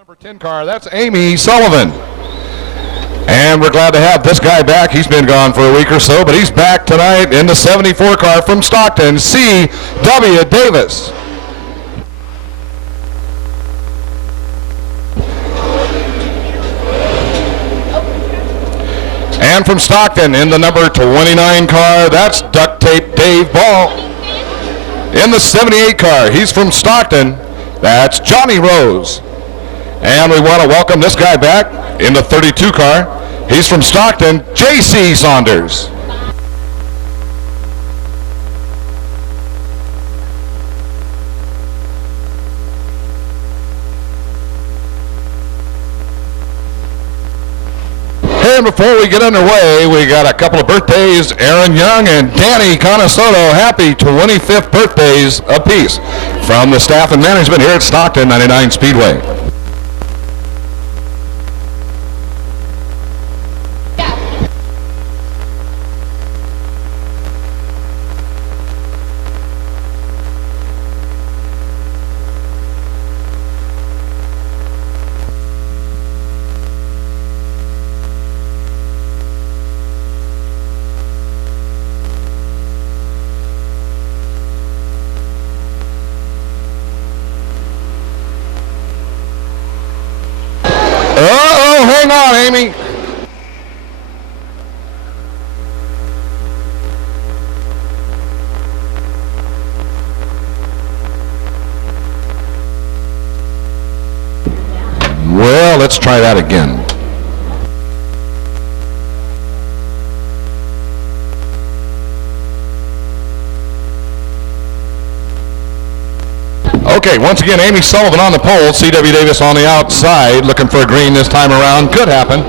Number 10 car, that's Amy Sullivan. And we're glad to have this guy back. He's been gone for a week or so, but he's back tonight in the 74 car from Stockton, C.W. Davis. And from Stockton in the number 29 car, that's Duct Tape Dave Ball. In the 78 car, he's from Stockton, that's Johnny Rose. And we want to welcome this guy back in the 32 car. He's from Stockton, J.C. Saunders. And before we get underway, we got a couple of birthdays. Aaron Young and Danny Conasoto, happy 25th birthdays apiece from the staff and management here at Stockton 99 Speedway. Hang on, Amy. Well, let's try that again. Okay, once again, Amy Sullivan on the pole, C.W. Davis on the outside, looking for a green this time around. Could happen.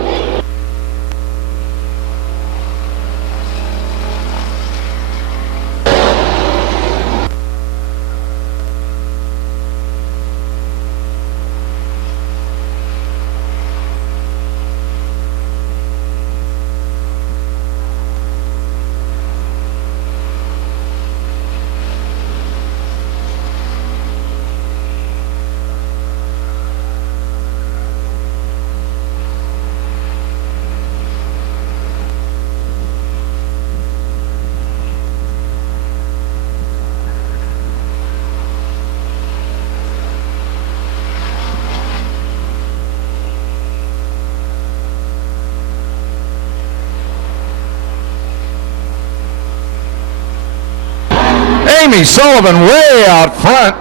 Amy Sullivan way out front.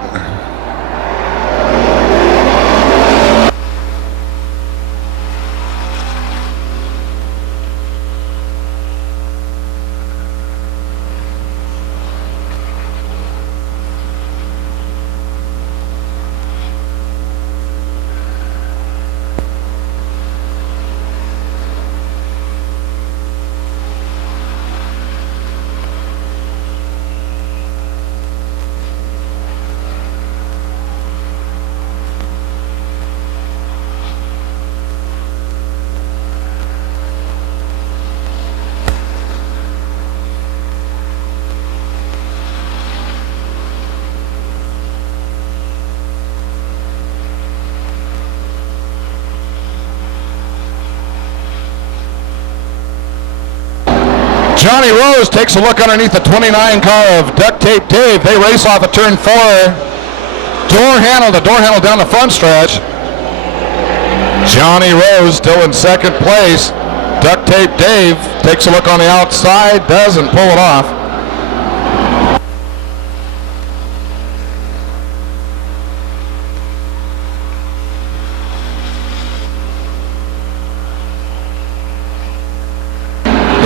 Johnny Rose takes a look underneath the 29 car of Duct Tape Dave. They race off at turn 4. Door handle down the front stretch. Johnny Rose still in second place. Duct Tape Dave takes a look on the outside, doesn't pull it off.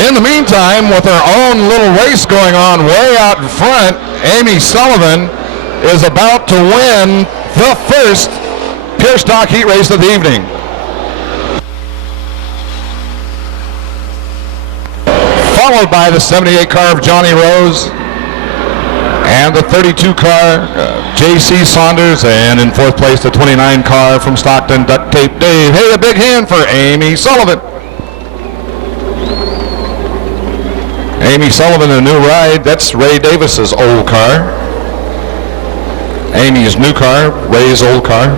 In the meantime, with her own little race going on way out in front, Amy Sullivan is about to win the first pure stock heat race of the evening. Followed by the 78 car of Johnny Rose and the 32 car J.C. Saunders, and in fourth place the 29 car from Stockton, Duct Tape Dave. Hey, a big hand for Amy Sullivan. Amy Sullivan, a new ride. That's Ray Davis's old car. Amy's new car, Ray's old car.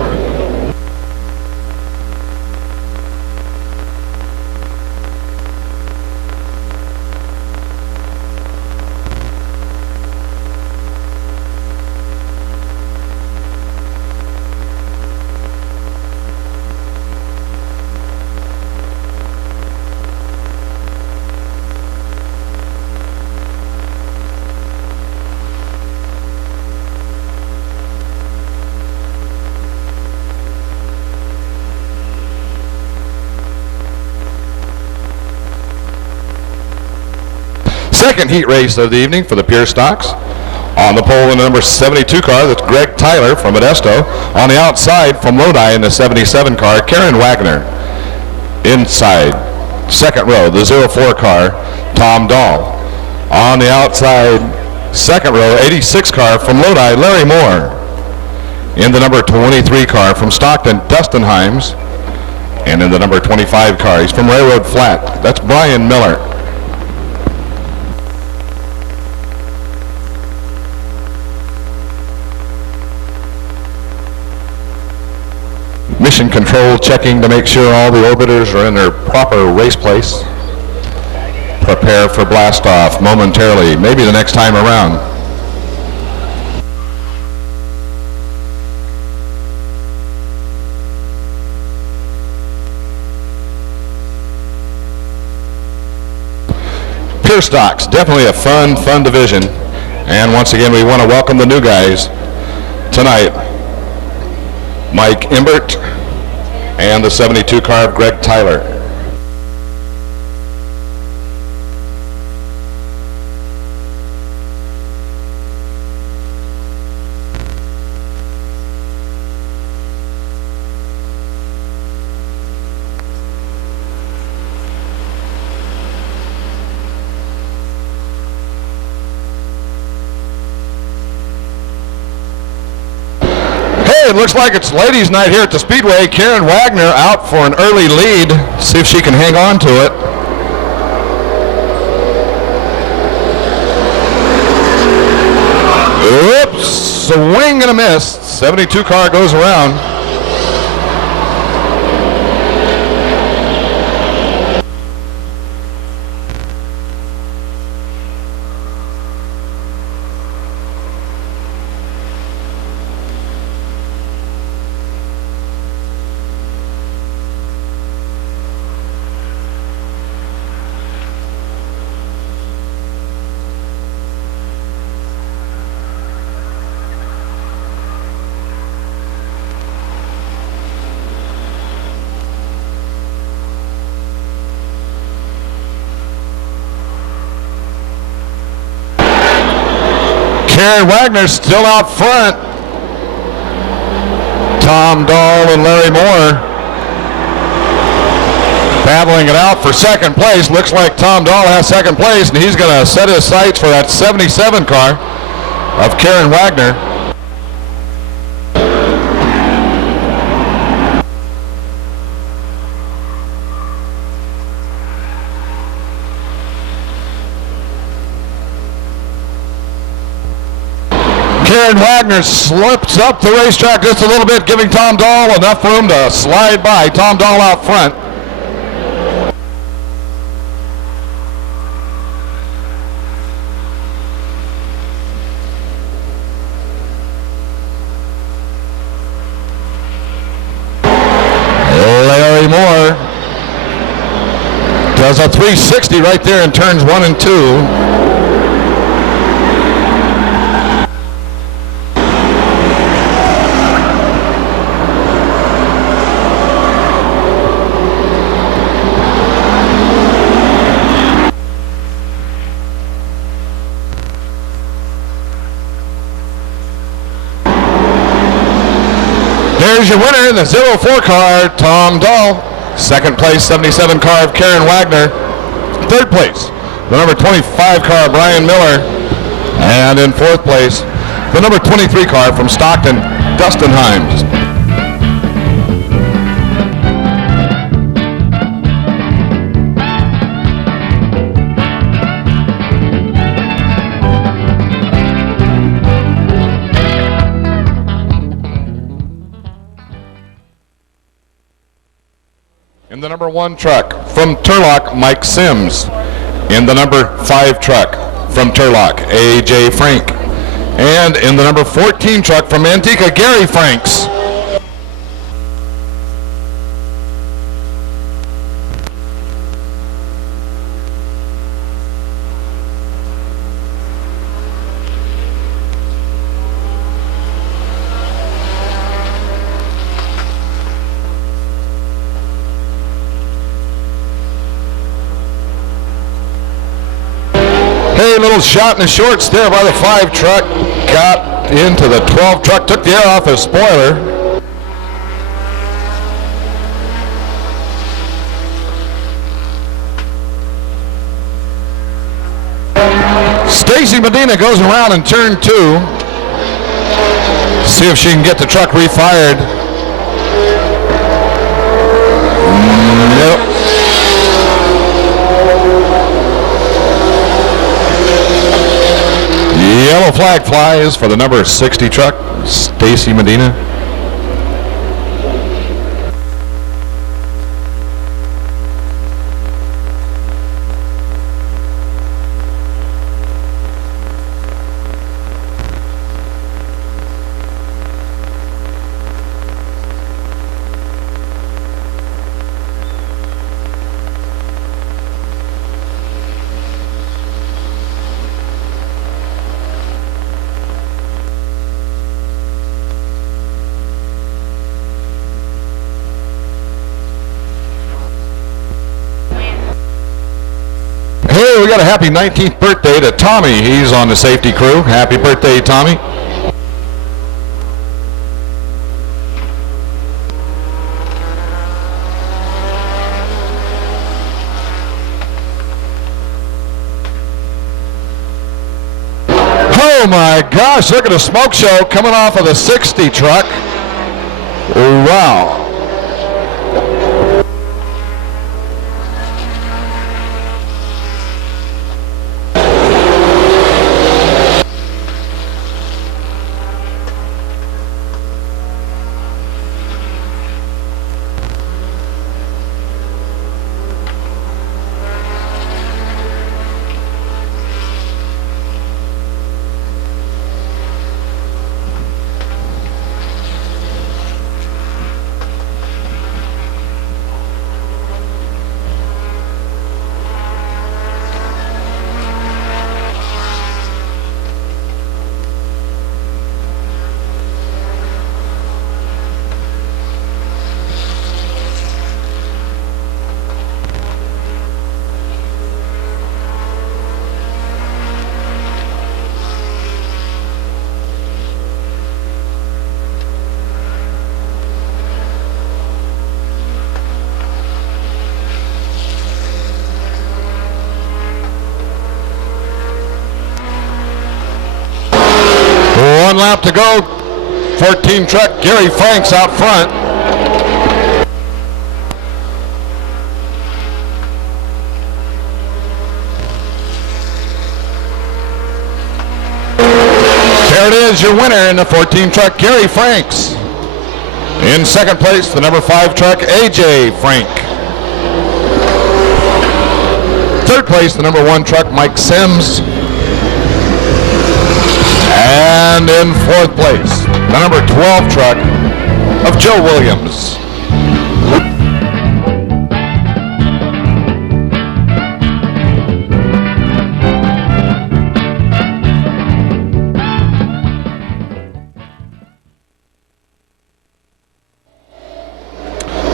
second heat race of the evening for the pure stocks. On the pole in the number 72 car, that's Greg Tyler from Modesto. On the outside from Lodi in the 77 car, Karen Wagner. Inside, second row, the 04 car, Tom Dahl. On the outside, second row, 86 car from Lodi, Larry Moore. In the number 23 car from Stockton, Dustin Himes. And in the number 25 car, he's from Railroad Flat, that's Brian Miller. Mission control checking to make sure all the orbiters are in their proper race place. Prepare for blast off momentarily, maybe the next time around. Pure stocks, definitely a fun division. And once again, we want to welcome the new guys tonight. Mike Imbert and the 72 car of Greg Tyler. It looks like it's ladies' night here at the Speedway. Karen Wagner out for an early lead. See if she can hang on to it. Oops, a wing and a miss. 72 car goes around. Karen Wagner still out front. Tom Dahl and Larry Moore battling it out for second place. Looks like Tom Dahl has second place, and he's going to set his sights for that 77 car of Karen Wagner. Karen Wagner slips up the racetrack just a little bit, giving Tom Dahl enough room to slide by. Tom Dahl out front. Larry Moore does a 360 right there in turns 1 and 2. There's your winner in the 04 car, Tom Dahl. Second place, 77 car of Karen Wagner. Third place, the number 25 car, Brian Miller. And in fourth place, the number 23 car from Stockton, Dustin Himes. In the number 1 truck from Turlock, Mike Sims. In the number 5 truck from Turlock, A.J. Frank. And in the number 14 truck from Antica, Gary Franks. Early little shot in the shorts there by the 5 truck. Got into the 12 truck, took the air off his spoiler. Stacy Medina goes around in turn 2. See if she can get the truck refired. Nope. Yellow flag flies for the number 60 truck, Stacy Medina. Hey, we got a happy 19th birthday to Tommy. He's on the safety crew. Happy birthday, Tommy. Oh my gosh, look at the smoke show coming off of the 60 truck. Wow. One lap to go. 14 truck, Gary Franks out front. There it is, your winner in the 14 truck, Gary Franks. In second place, the number 5 truck, AJ Frank. Third place, the number 1 truck, Mike Sims. And in fourth place, the number 12 truck of Joe Williams.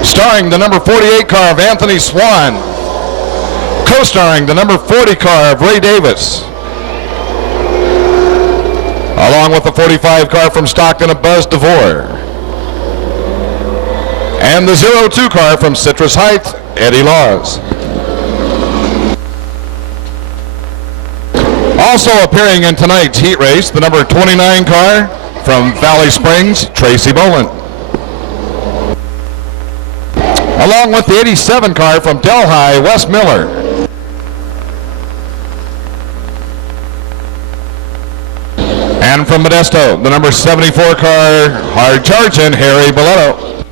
Starring the number 48 car of Anthony Swan. Co-starring the number 40 car of Ray Davis. Along with the 45 car from Stockton of Buzz DeVore. And the 02 car from Citrus Heights, Eddie Laws. Also appearing in tonight's heat race, the number 29 car from Valley Springs, Tracy Boland. Along with the 87 car from Delhi, Wes Miller. And from Modesto, the number 74 car, hard charging, Harry Boletto.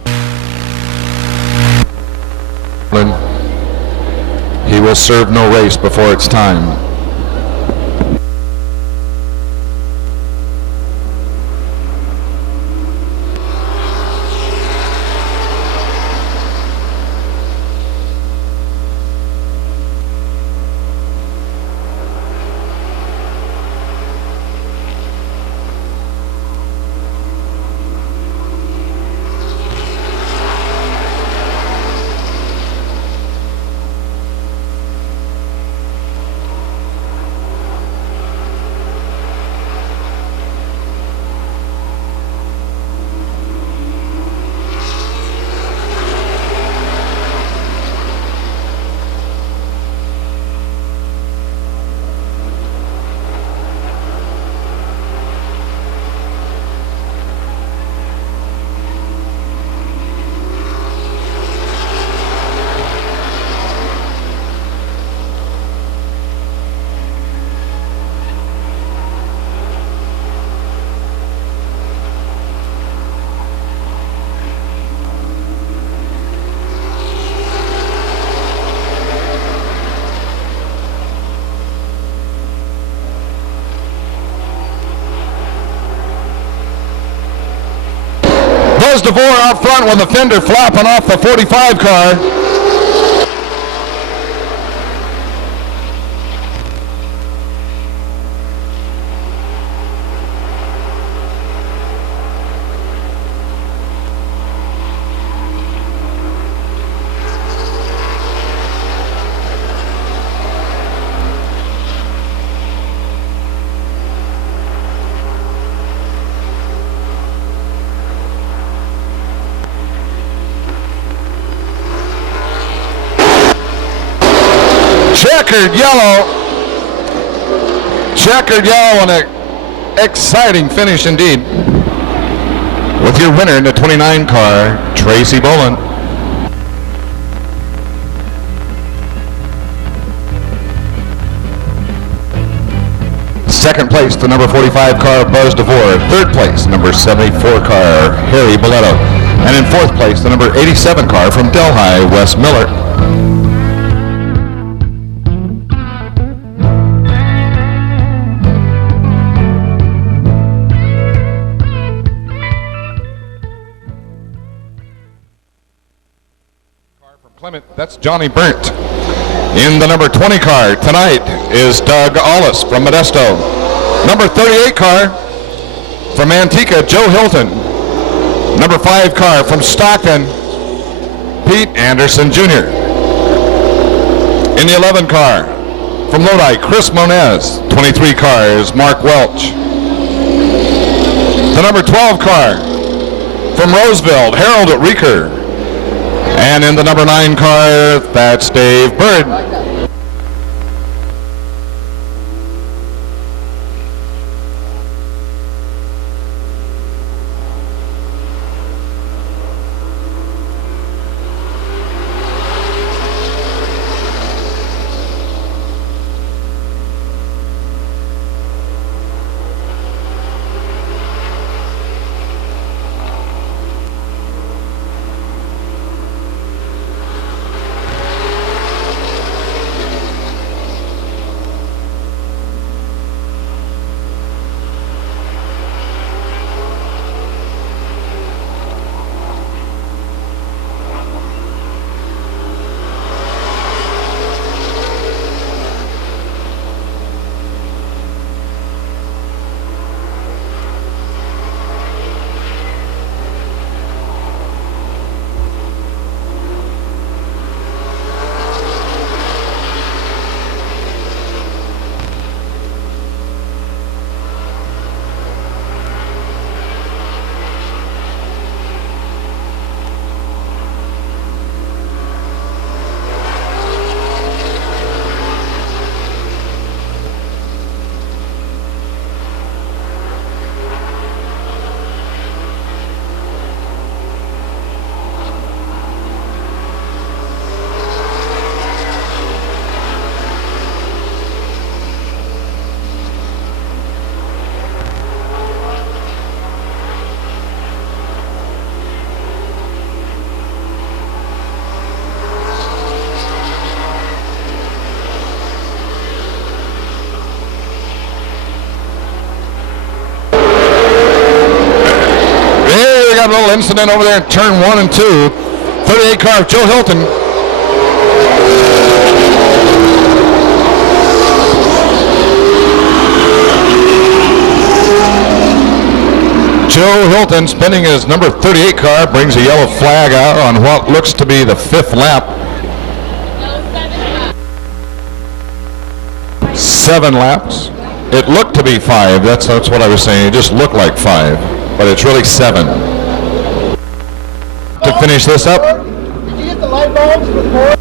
He will serve no race before it's time. Buzz DeVore out front with the fender flapping off the 45 car. Checkered yellow, and an exciting finish indeed. With your winner in the 29 car, Tracy Boland. Second place, the number 45 car, Buzz DeVore. Third place, number 74 car, Harry Boletto. And in fourth place, the number 87 car from Delhi, Wes Miller. Clement, that's Johnny Burnt. In the number 20 car tonight is Doug Allis from Modesto. Number 38 car from Antigua, Joe Hilton. Number 5 car from Stockton, Pete Anderson Jr. In the 11 car from Lodi, Chris Moniz. 23 car is Mark Welch. The number 12 car from Roseville, Harold Rieker. And in the number 9 car, that's Dave Bird. Got a little incident over there in turn 1 and 2. 38 car, Joe Hilton. Joe Hilton spinning his number 38 car, brings a yellow flag out on what looks to be the 5th lap. 7 laps. It looked to be 5. That's what I was saying. It just looked like 5, but it's really 7. To finish this up. Did you get the light bulbs before?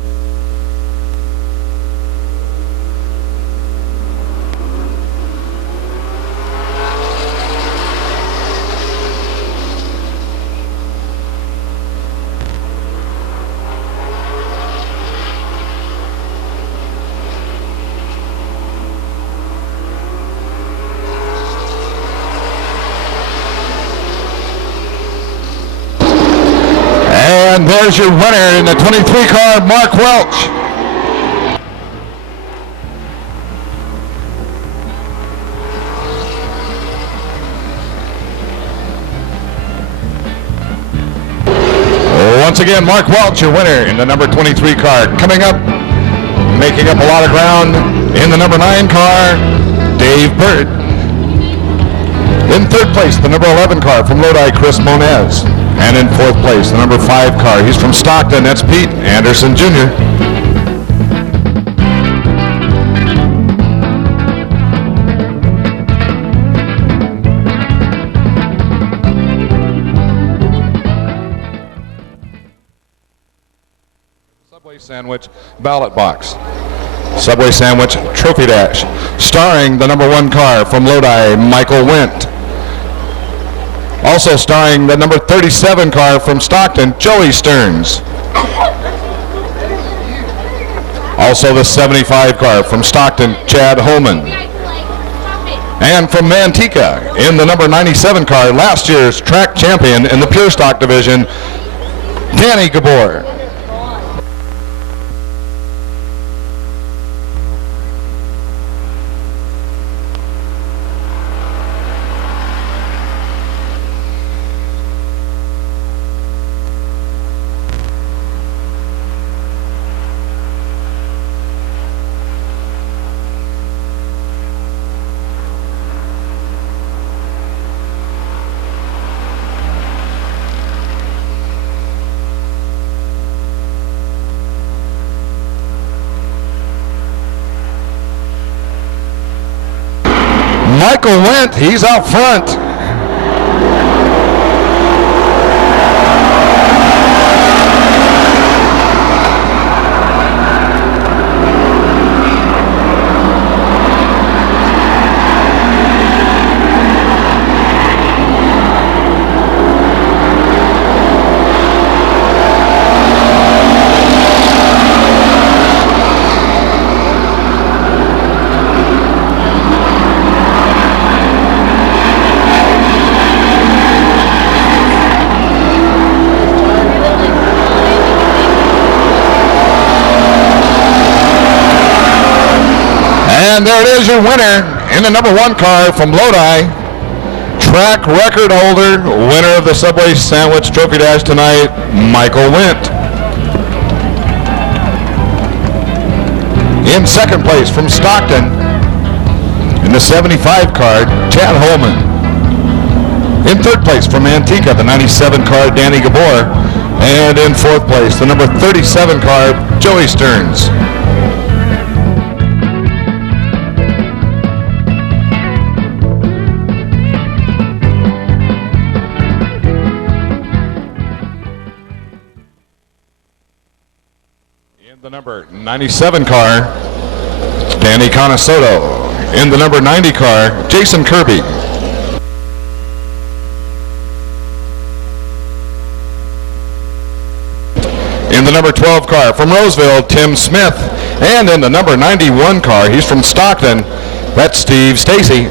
And there's your winner in the 23 car, Mark Welch. Once again, Mark Welch, your winner in the number 23 car. Coming up, making up a lot of ground in the number 9 car, Dave Bird. In third place, the number 11 car from Lodi, Chris Moniz. And in fourth place, the number 5 car. He's from Stockton. That's Pete Anderson Jr. Subway Sandwich ballot box. Subway Sandwich Trophy Dash, starring the number 1 car from Lodi, Michael Wendt. Also starring the number 37 car from Stockton, Joey Stearns. Also the 75 car from Stockton, Chad Holman. And from Manteca, in the number 97 car, last year's track champion in the pure stock division, Danny Gabor. Michael Wendt, he's out front. And there it is, your winner in the number 1 car from Lodi, track record holder, winner of the Subway Sandwich Trophy Dash tonight, Michael Wendt. In second place from Stockton, in the 75 car, Chad Holman. In third place from Manteca, the 97 car, Danny Gabor. And in fourth place, the number 37 car, Joey Stearns. In the number 97 car, Danny Conasoto. In the number 90 car, Jason Kirby. In the number 12 car from Roseville, Tim Smith. And in the number 91 car, he's from Stockton, that's Steve Stacy.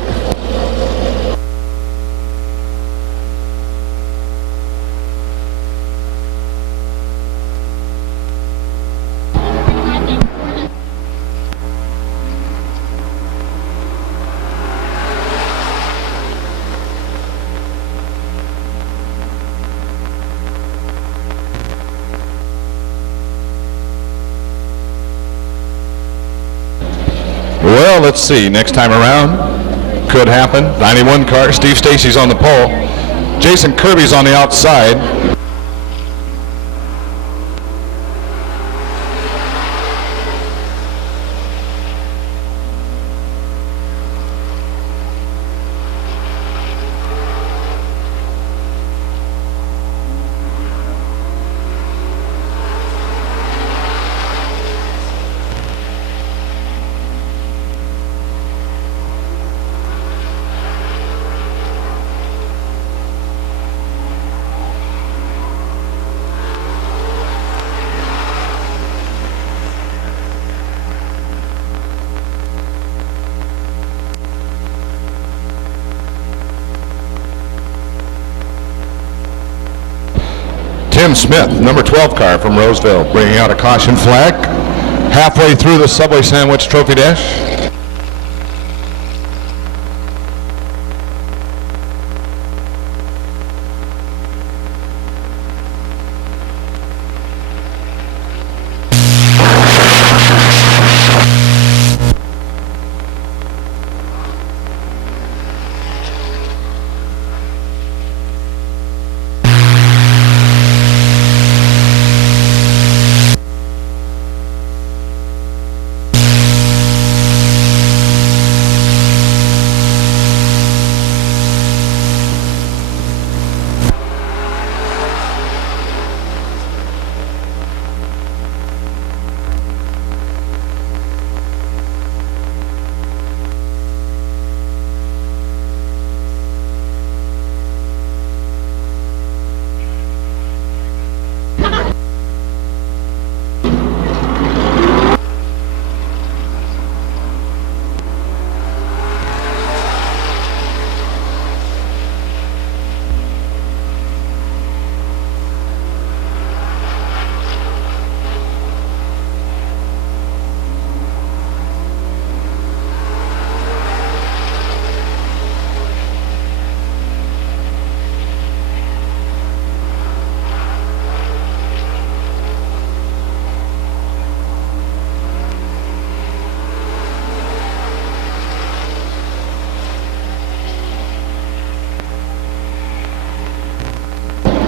Well, let's see. Next time around, could happen. 91 car, Steve Stacy's on the pole. Jason Kirby's on the outside. Tim Smith, number 12 car from Roseville, bringing out a caution flag halfway through the Subway Sandwich Trophy Dash.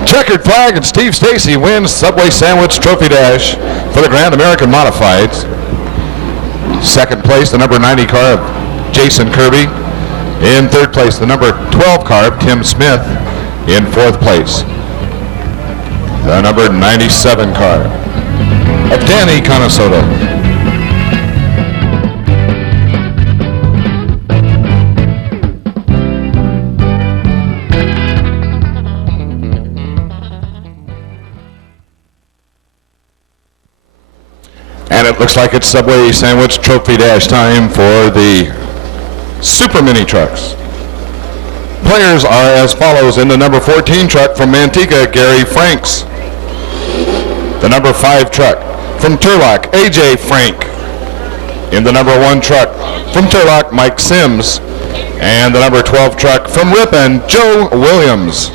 Checkered flag, and Steve Stacy wins Subway Sandwich Trophy Dash for the Grand American Modifieds. Second place, the number 90 car of Jason Kirby. In third place, the number 12 car of Tim Smith. In fourth place, the number 97 car of Danny Conasoto. And it looks like it's Subway Sandwich Trophy Dash time for the Super Mini Trucks. Players are as follows. In the number 14 truck from Manteca, Gary Franks. The number 5 truck from Turlock, AJ Frank. In the number 1 truck from Turlock, Mike Sims. And the number 12 truck from Ripon, Joe Williams.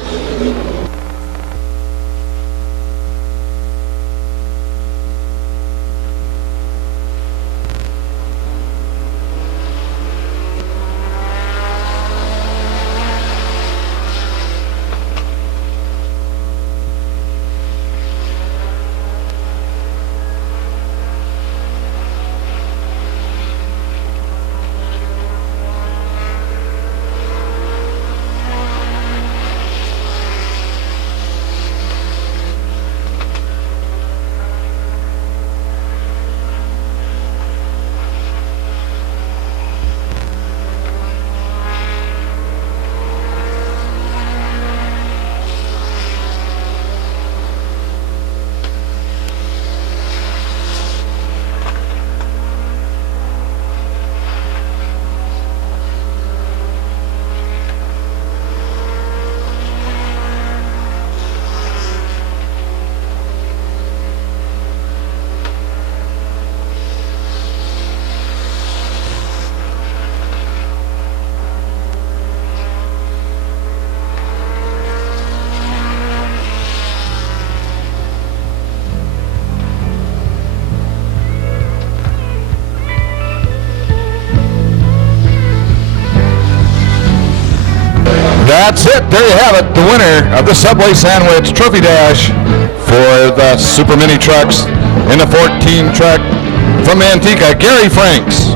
That's it. There you have it. The winner of the Subway Sandwich Trophy Dash for the Super Mini Trucks in the 14 truck from Manteca, Gary Franks.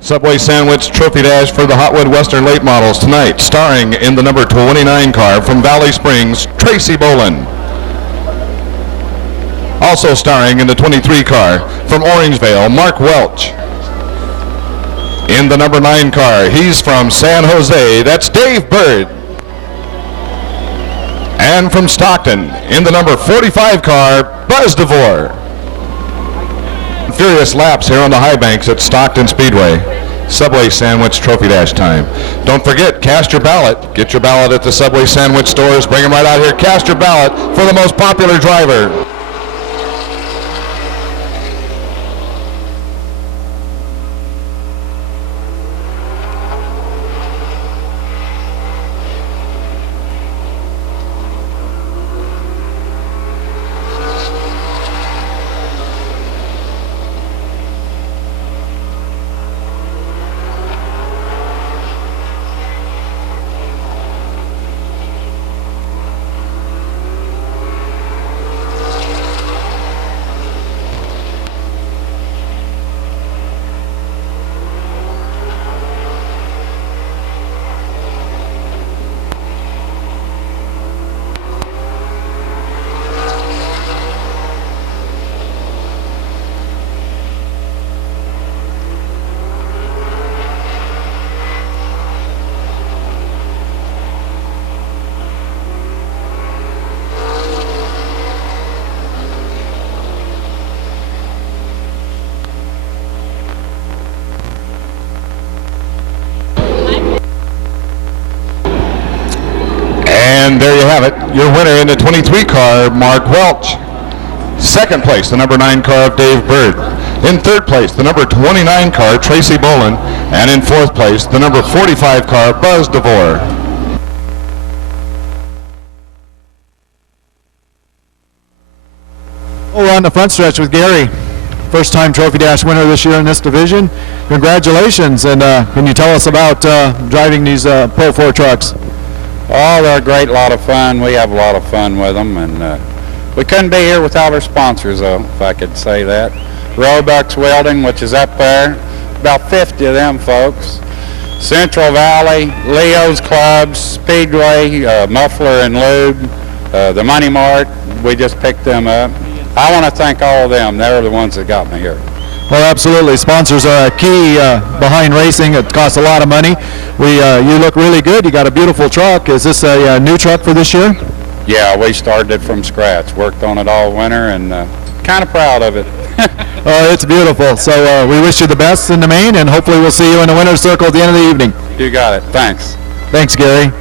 Subway Sandwich Trophy Dash for the Hotwood Western Late Models tonight, starring in the number 29 car from Valley Springs, Tracy Bolin. Also starring in the 23 car from Orangevale, Mark Welch. In the number 9 car, he's from San Jose, that's Dave Bird. And from Stockton, in the number 45 car, Buzz DeVore. Furious laps here on the high banks at Stockton Speedway. Subway Sandwich Trophy Dash time. Don't forget, cast your ballot. Get your ballot at the Subway Sandwich stores. Bring them right out here. Cast your ballot for the most popular driver. And there you have it, your winner in the 23 car, Mark Welch. Second place, the number 9 car of Dave Bird. In third place, the number 29 car, Tracy Bolin. And in fourth place, the number 45 car, Buzz DeVore. We're on the front stretch with Gary. First-time Trophy Dash winner this year in this division. Congratulations, and can you tell us about driving these Pro 4 trucks? Oh, they're a great lot of fun. We have a lot of fun with them, and we couldn't be here without our sponsors, though, if I could say that. Roebuck's Welding, which is up there, about 50 of them folks. Central Valley, Leo's Clubs, Speedway, Muffler and Lube, the Money Mart, we just picked them up. I want to thank all of them. They're the ones that got me here. Well, absolutely. Sponsors are a key behind racing. It costs a lot of money. You look really good. You got a beautiful truck. Is this a new truck for this year? Yeah, we started it from scratch. Worked on it all winter, and kind of proud of it. Oh, it's beautiful. So we wish you the best in the main, and hopefully we'll see you in the winner's circle at the end of the evening. You got it. Thanks. Thanks, Gary.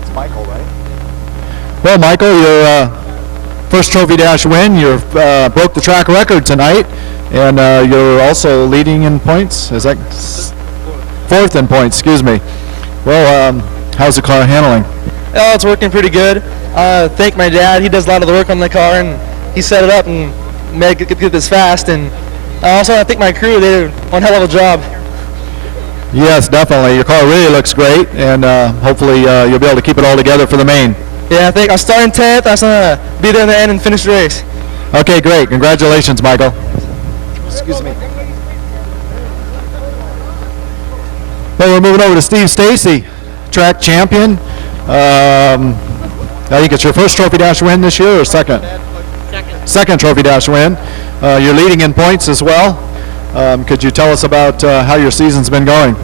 It's Michael, right? Well, Michael, your first Trophy Dash win. You broke the track record tonight, and you're also leading in points. Is that fourth in points? Excuse me. Well, how's the car handling? Oh, it's working pretty good. Thank my dad. He does a lot of the work on the car, and he set it up and made it get this fast. And also, I think my crew, they did one hell of a job. Yes, definitely. Your car really looks great, and hopefully you'll be able to keep it all together for the main. Yeah, I think I'll start in 10th. I was going to be there in the end and finish the race. Okay, great. Congratulations, Michael. Excuse me. Well, we're moving over to Steve Stacy, track champion. I think it's your first Trophy Dash win this year, or second? Second Trophy Dash win. You're leading in points as well. Could you tell us about how your season's been going?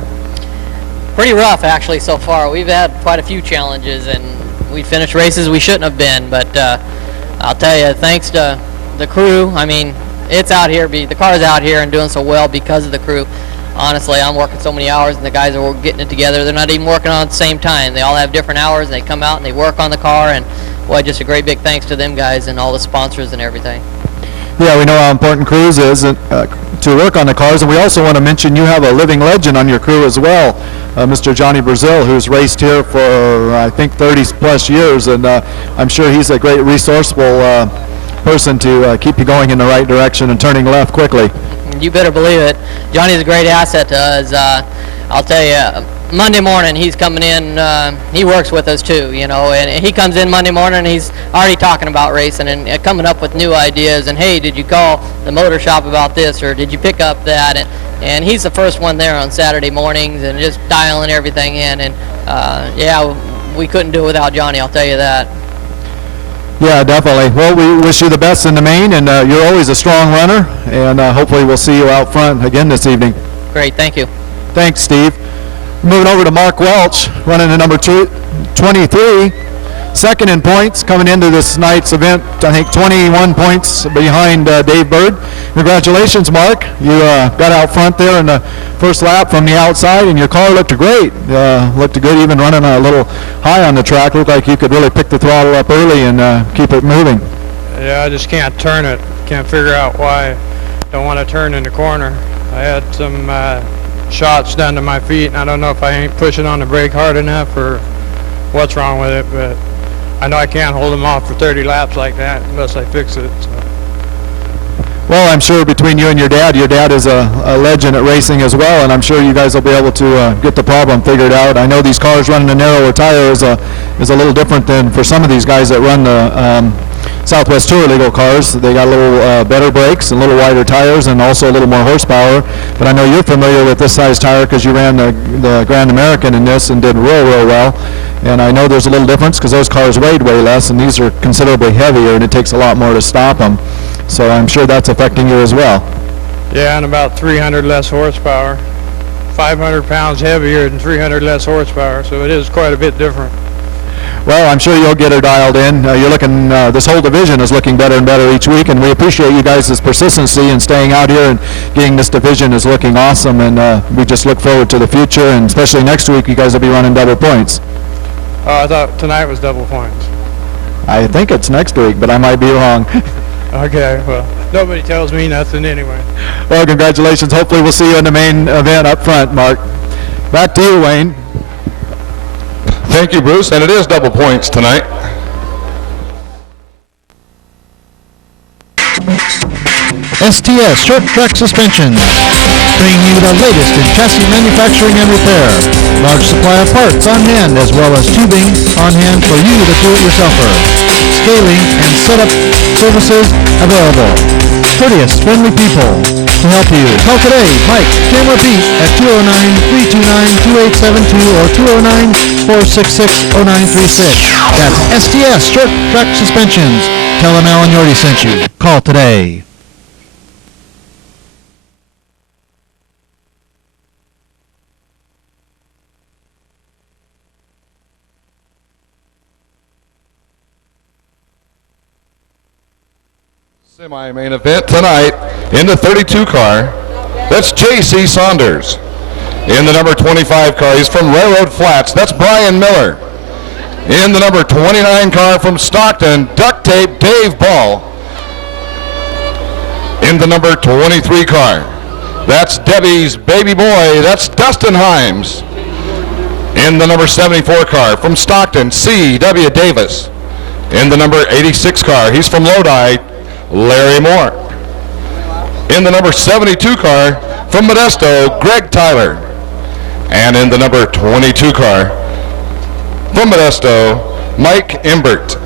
Pretty rough, actually, so far. We've had quite a few challenges, and we finished races we shouldn't have been. But I'll tell you, thanks to the crew. I mean, it's out here. The car's out here and doing so well because of the crew. Honestly, I'm working so many hours, and the guys are getting it together. They're not even working on it at the same time. They all have different hours, and they come out and they work on the car. And boy, just a great big thanks to them guys and all the sponsors and everything. Yeah, we know how important crews is to work on the cars, and we also want to mention you have a living legend on your crew as well, Mr. Johnny Brazil, who's raced here for, I think, 30-plus years, and I'm sure he's a great resourceful person to keep you going in the right direction and turning left quickly. You better believe it. Johnny's a great asset to us. I'll tell you, Monday morning he's coming in. He works with us too, you know, and he comes in Monday morning and he's already talking about racing and coming up with new ideas. And hey, did you call the motor shop about this, or did you pick up that? And he's the first one there on Saturday mornings and just dialing everything in. And yeah, we couldn't do it without Johnny, I'll tell you that. Yeah, definitely. Well, we wish you the best in the main, and you're always a strong runner, and hopefully we'll see you out front again this evening. Great, thank you. Thanks, Steve. Moving over to Mark Welch, running the number 23, second in points, coming into this night's event, I think 21 points behind Dave Bird. Congratulations, Mark. You got out front there in the first lap from the outside, and your car looked great. Looked good even running a little high on the track. Looked like you could really pick the throttle up early and keep it moving. Yeah, I just can't turn it. Can't figure out why I don't want to turn in the corner. I had some shots done to my feet, and I don't know if I ain't pushing on the brake hard enough or what's wrong with it, but I know I can't hold them off for 30 laps like that unless I fix it. So. Well, I'm sure between you and your dad is a legend at racing as well, and I'm sure you guys will be able to get the problem figured out. I know these cars running a narrower tire is a little different than for some of these guys that run the Southwest Tour legal cars. They got a little better brakes and a little wider tires and also a little more horsepower. But I know you're familiar with this size tire because you ran the Grand American in this and did real well. And I know there's a little difference because those cars weighed way less and these are considerably heavier, and it takes a lot more to stop them. So I'm sure that's affecting you as well. Yeah, and about 300 less horsepower. 500 pounds heavier and 300 less horsepower, so it is quite a bit different. Well, I'm sure you'll get her dialed in. You're looking, this whole division is looking better and better each week, and we appreciate you guys' persistency in staying out here, and getting this division is looking awesome, and we just look forward to the future, and especially next week you guys will be running double points. I thought tonight was double points. I think it's next week, but I might be wrong. Okay, well, nobody tells me nothing anyway. Well, congratulations. Hopefully we'll see you in the main event up front, Mark. Back to you, Wayne. Thank you, Bruce, and it is double points tonight. STS Short Track Suspensions, bringing you the latest in chassis manufacturing and repair. Large supply of parts on hand as well as tubing on hand for you, the do-it-yourselfer. Scaling and setup services available. Courteous, friendly people to help you. Call today, Mike, Tim, or Pete at 209-329-2872 or 209-466-0936. That's STS Short Track Suspensions. Tell them Alan Yorty sent you. Call today. Semi-main event tonight in the 32 car. That's J.C. Saunders. In the number 25 car, he's from Railroad Flats. That's Brian Miller. In the number 29 car from Stockton, Duct Tape Dave Ball. In the number 23 car, that's Debbie's baby boy. That's Dustin Himes. In the number 74 car from Stockton, C.W. Davis. In the number 86 car, he's from Lodi, Larry Moore. In the number 72 car from Modesto, Greg Tyler. And in the number 22 car from Modesto, Mike Imbert.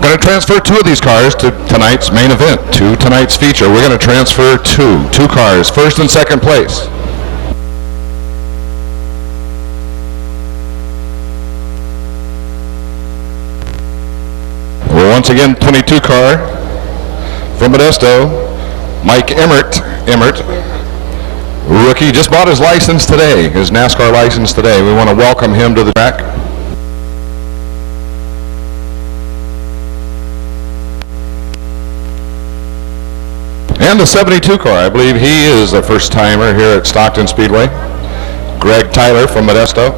Going to transfer two of these cars to tonight's main event, to tonight's feature. We're going to transfer two cars, first and second place. Well, once again, 22 car from Modesto, Mike Emmert, rookie, just bought his license today, his NASCAR license today. We want to welcome him to the track. And the 72 car, I believe he is a first-timer here at Stockton Speedway. Greg Tyler from Modesto.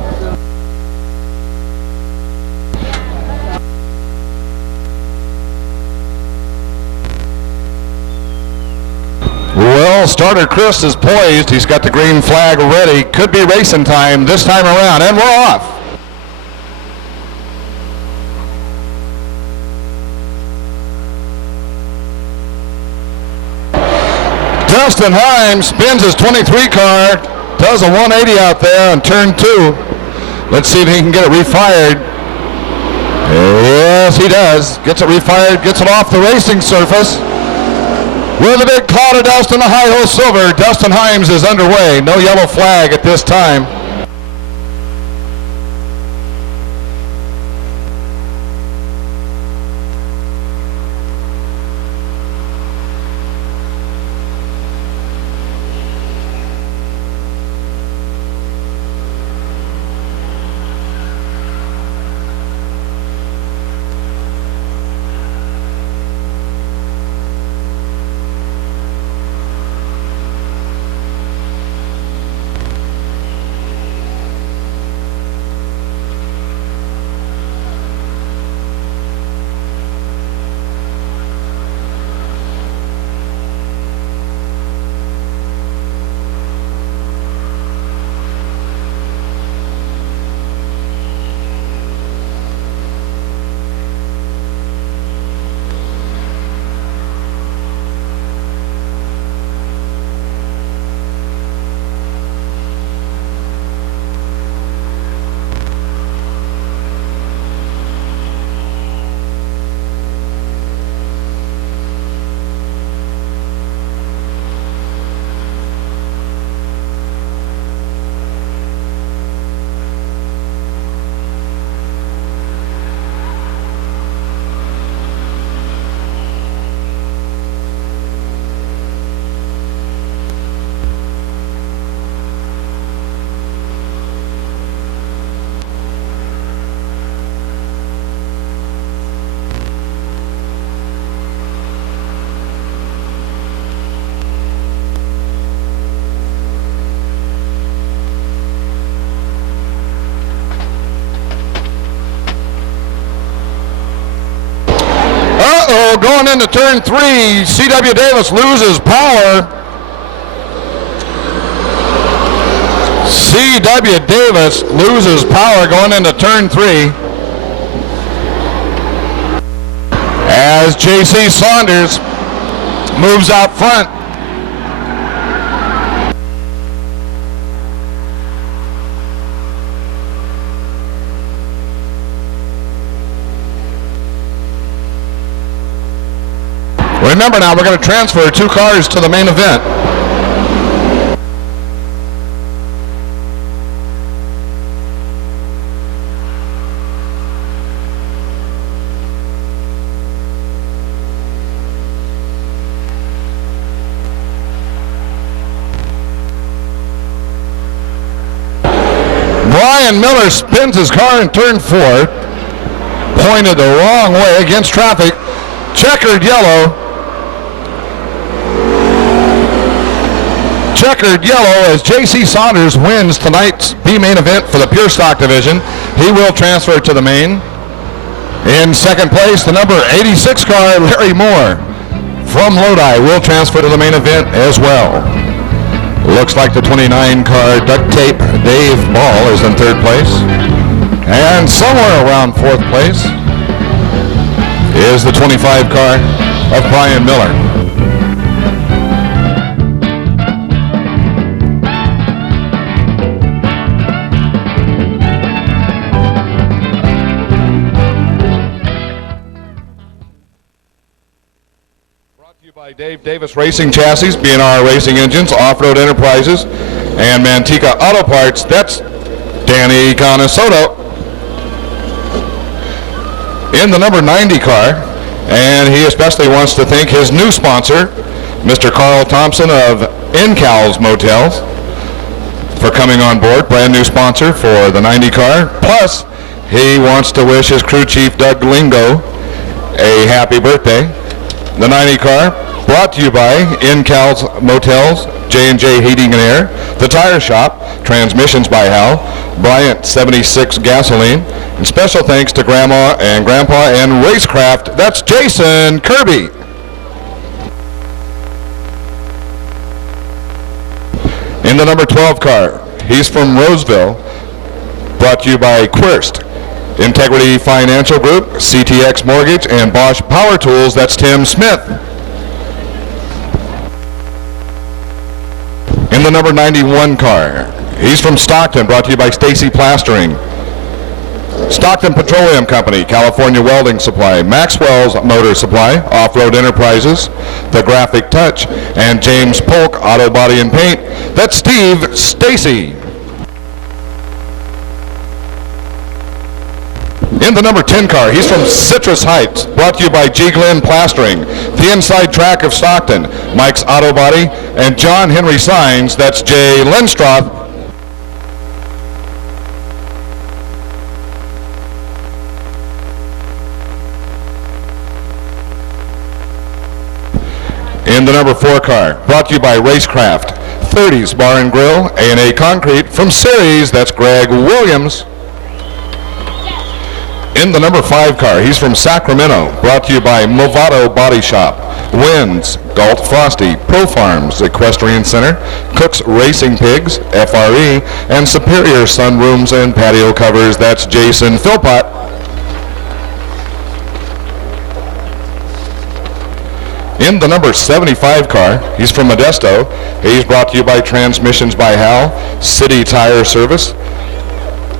Well, starter Chris is poised. He's got the green flag ready. Could be racing time this time around, and we're off. Dustin Himes spins his 23 car, does a 180 out there on turn 2. Let's see if he can get it refired. Yes, he does. Gets it refired, gets it off the racing surface. With a big cloud of dust and a high-ho silver, Dustin Himes is underway. No yellow flag at this time. Going into turn 3, C.W. Davis loses power. C.W. Davis loses power going into turn 3. As J.C. Saunders moves out front. Remember now, we're going to transfer 2 cars to the main event. Brian Miller spins his car in turn 4, pointed the wrong way against traffic, checkered yellow as J.C. Saunders wins tonight's B main event for the Pure Stock division. He will transfer to the main. In second place, the number 86 car, Larry Moore from Lodi, will transfer to the main event as well. Looks like the 29 car Duct Tape Dave Ball is in third place. And somewhere around fourth place is the 25 car of Brian Miller. By Dave Davis Racing Chassis, B&R Racing Engines, Off-Road Enterprises, and Manteca Auto Parts. That's Danny Canisoto in the number 90 car, and he especially wants to thank his new sponsor, Mr. Carl Thompson of Incal's Motels, for coming on board, brand new sponsor for the 90 car. Plus, he wants to wish his crew chief, Doug Lingo, a happy birthday. The 90 car brought to you by Incal's Motels, J&J Heating and Air, The Tire Shop, Transmissions by Hal, Bryant 76 Gasoline, and special thanks to Grandma and Grandpa and Racecraft. That's Jason Kirby. In the number 12 car, he's from Roseville, brought to you by Quirst, Integrity Financial Group, CTX Mortgage, and Bosch Power Tools. That's Tim Smith. In the number 91 car, he's from Stockton, brought to you by Stacy Plastering, Stockton Petroleum Company, California Welding Supply, Maxwell's Motor Supply, Off-Road Enterprises, The Graphic Touch, and James Polk Auto Body and Paint. That's Steve Stacy. In the number 10 car, he's from Citrus Heights, brought to you by G. Glenn Plastering, the inside track of Stockton, Mike's Auto Body, and John Henry Signs. That's Jay Lenstroth. In the number 4 car, brought to you by Racecraft, 30s Bar and Grill, A&A Concrete, from Ceres. That's Greg Williams. In the number 5 car, he's from Sacramento, brought to you by Movado Body Shop, Winds, Galt Frosty, Pro Farms, Equestrian Center, Cook's Racing Pigs, FRE, and Superior Sunrooms and Patio Covers. That's Jason Philpott. In the number 75 car, he's from Modesto. He's brought to you by Transmissions by Hal, City Tire Service,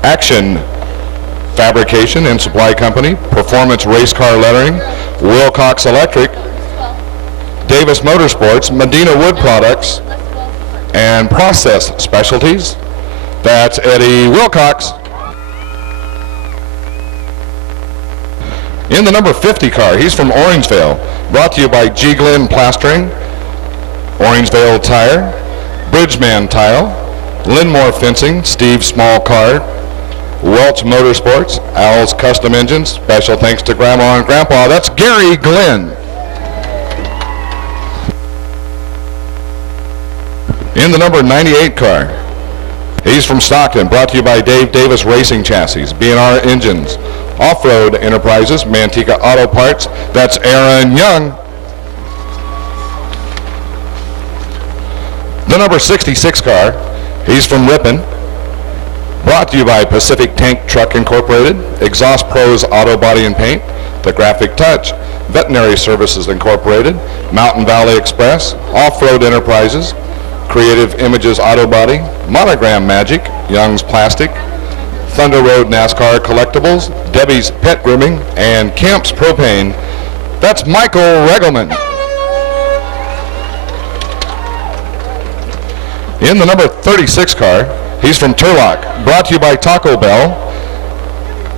Action Fabrication and Supply Company, Performance Race Car Lettering, Wilcox Electric, Davis Motorsports, Medina Wood Products, and Process Specialties. That's Eddie Wilcox. In the number 50 car, he's from Orangevale, brought to you by G. Glenn Plastering, Orangevale Tire, Bridgeman Tile, Linmore Fencing, Steve Small Car, Welch Motorsports, Owl's Custom Engines. Special thanks to Grandma and Grandpa. That's Gary Glenn. In the number 98 car, he's from Stockton, brought to you by Dave Davis Racing Chassis, B&R Engines, Off-Road Enterprises, Manteca Auto Parts. That's Aaron Young. The number 66 car, he's from Ripon, Brought to you by Pacific Tank Truck Incorporated, Exhaust Pros Auto Body and Paint, The Graphic Touch, Veterinary Services Incorporated, Mountain Valley Express, Off-Road Enterprises, Creative Images Auto Body, Monogram Magic, Young's Plastic, Thunder Road NASCAR Collectibles, Debbie's Pet Grooming, and Camps Propane. That's Michael Regelman. In the number 36 car, he's from Turlock, brought to you by Taco Bell,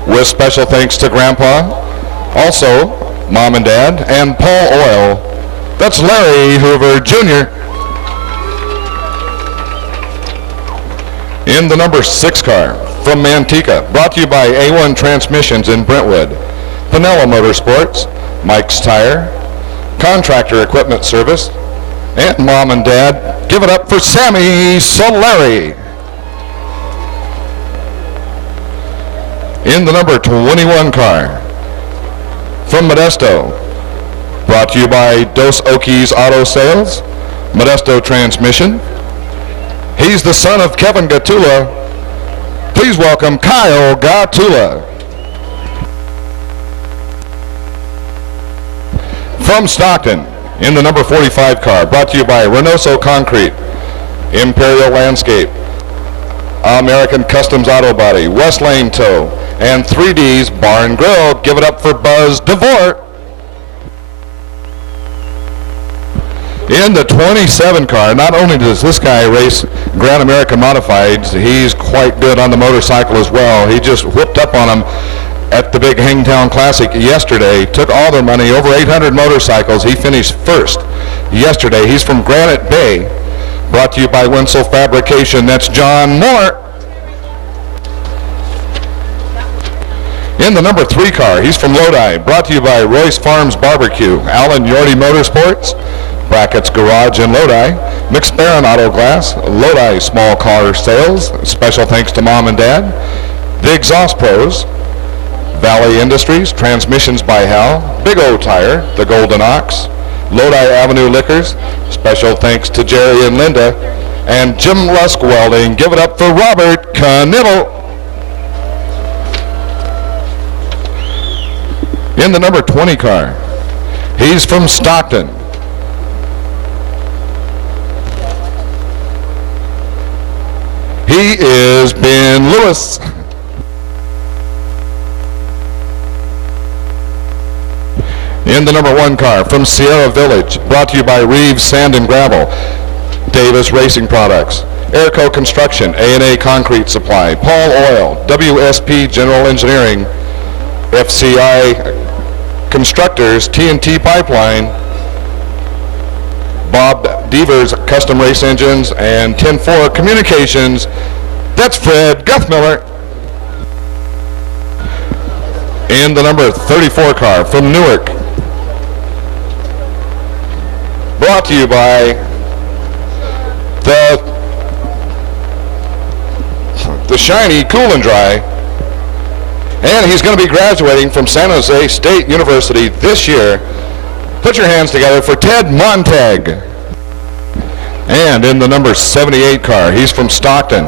with special thanks to Grandpa, also Mom and Dad, and Paul Oil. That's Larry Hoover Jr. In the number 6 car, from Manteca, brought to you by A1 Transmissions in Brentwood, Pinella Motorsports, Mike's Tire, Contractor Equipment Service, and Mom and Dad. Give it up for Sammy Solari. In the number 21 car, from Modesto, brought to you by Dos Okies Auto Sales, Modesto Transmission. He's the son of Kevin Gatula. Please welcome Kyle Gatula. From Stockton, in the number 45 car, brought to you by Reynoso Concrete, Imperial Landscape, American Customs Auto Body, West Lane Tow, and 3D's Bar and Grill. Give it up for Buzz DeVore. In the 27 car, not only does this guy race Grand American Modifieds, he's quite good on the motorcycle as well. He just whipped up on him at the big Hangtown Classic yesterday, took all their money, over 800 motorcycles. He finished first yesterday. He's from Granite Bay, brought to you by Winsel Fabrication. That's John Moore. In the number 3 car, he's from Lodi, brought to you by Royce Farms Barbecue, Allen Yorty Motorsports, Brackett's Garage in Lodi, McSparran Auto Glass, Lodi Small Car Sales, special thanks to Mom and Dad, The Exhaust Pros, Valley Industries, Transmissions by Hal, Big O Tire, The Golden Ox, Lodi Avenue Liquors, special thanks to Jerry and Linda, and Jim Lusk Welding. Give it up for Robert Knittel. In the number 20 car, he's from Stockton. He is Ben Lewis. In the number 1 car, from Sierra Village, brought to you by Reeves Sand and Gravel, Davis Racing Products, Airco Construction, A&A Concrete Supply, Paul Oil, WSP General Engineering, FCI Constructors, TNT Pipeline, Bob Devers Custom Race Engines, and 10-4 Communications. That's Fred Guthmiller. In the number 34 car, from Newark, brought to you by the shiny Cool and Dry, and he's going to be graduating from San Jose State University this year. Put your hands together for Ted Montag. And in the number 78 car, he's from Stockton,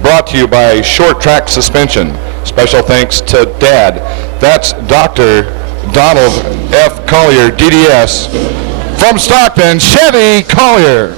brought to you by Short Track Suspension. Special thanks to Dad. That's Dr. Donald F. Collier, DDS. From Stockton, Chevy Collier.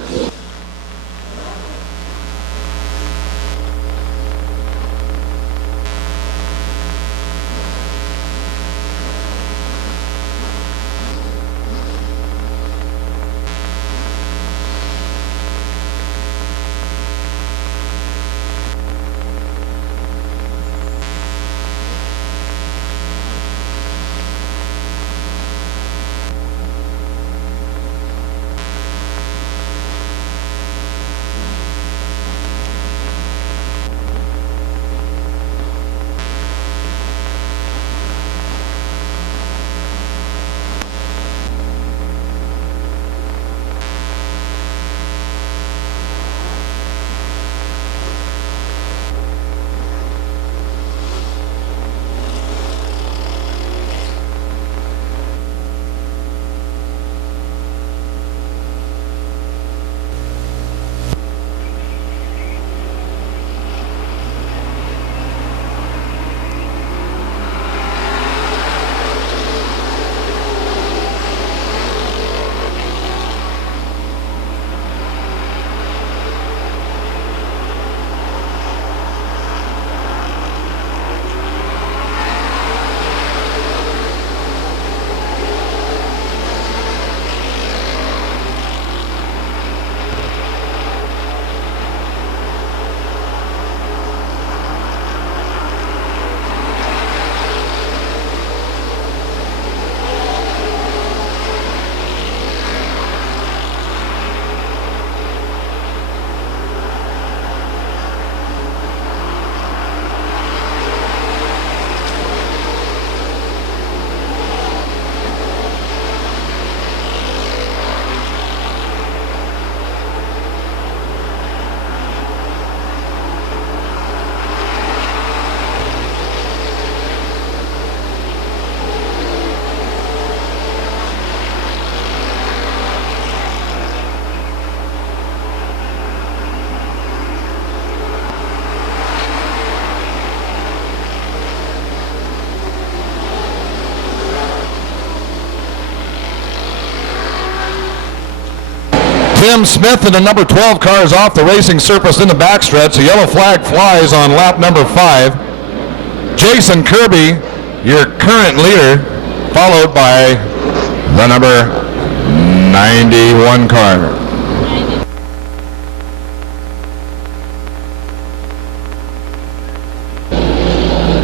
Tim Smith in the number 12 car is off the racing surface in the backstretch. The yellow flag flies on lap number 5. Jason Kirby, your current leader, followed by the number 91 car.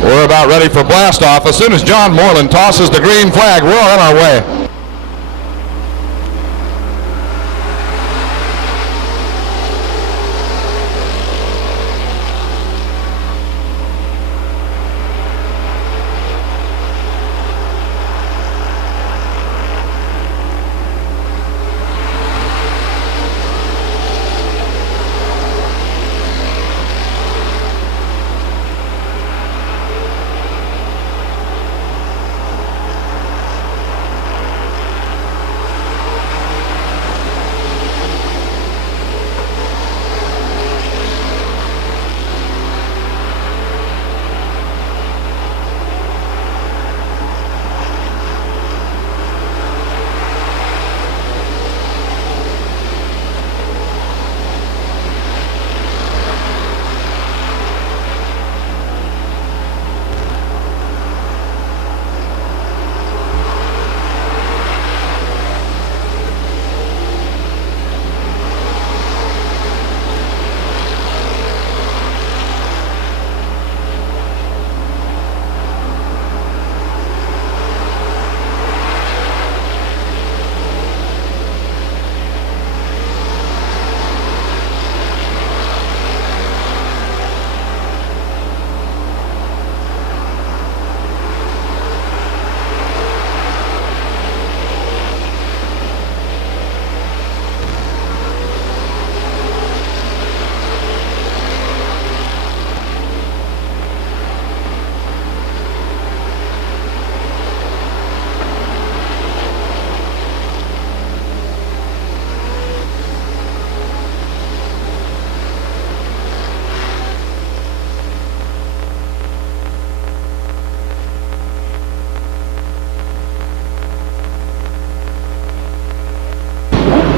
We're about ready for blast off. As soon as John Moreland tosses the green flag, we're on our way.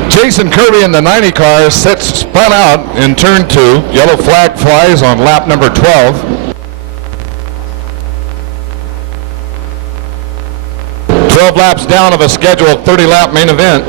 Jason Kirby in the 90 car spun out in turn 2. Yellow flag flies on lap number 12. 12 laps down of a scheduled 30-lap main event.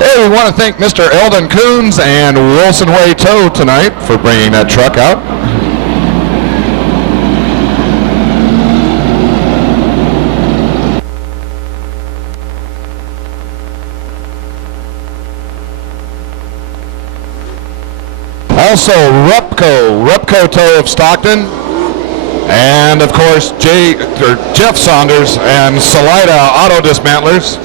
Hey, we want to thank Mr. Eldon Coons and Wilson Way Tow tonight for bringing that truck out. Also, Rupco Tow of Stockton, and of course Jeff Saunders and Salida Auto Dismantlers.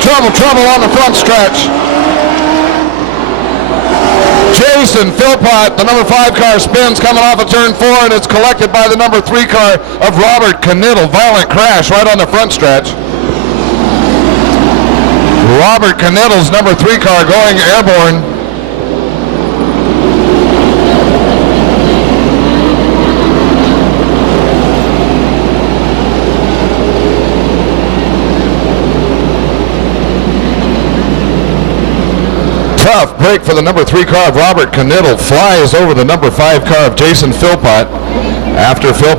Trouble on the front stretch. Jason Philpott, the number 5 car, spins coming off of turn 4, and it's collected by the number 3 car of Robert Knittel. Violent crash right on the front stretch. Robert Knittel's number 3 car going airborne. Tough break for the number 3 car of Robert Knittel. Flies over the number 5 car of Jason Philpott. After Philpott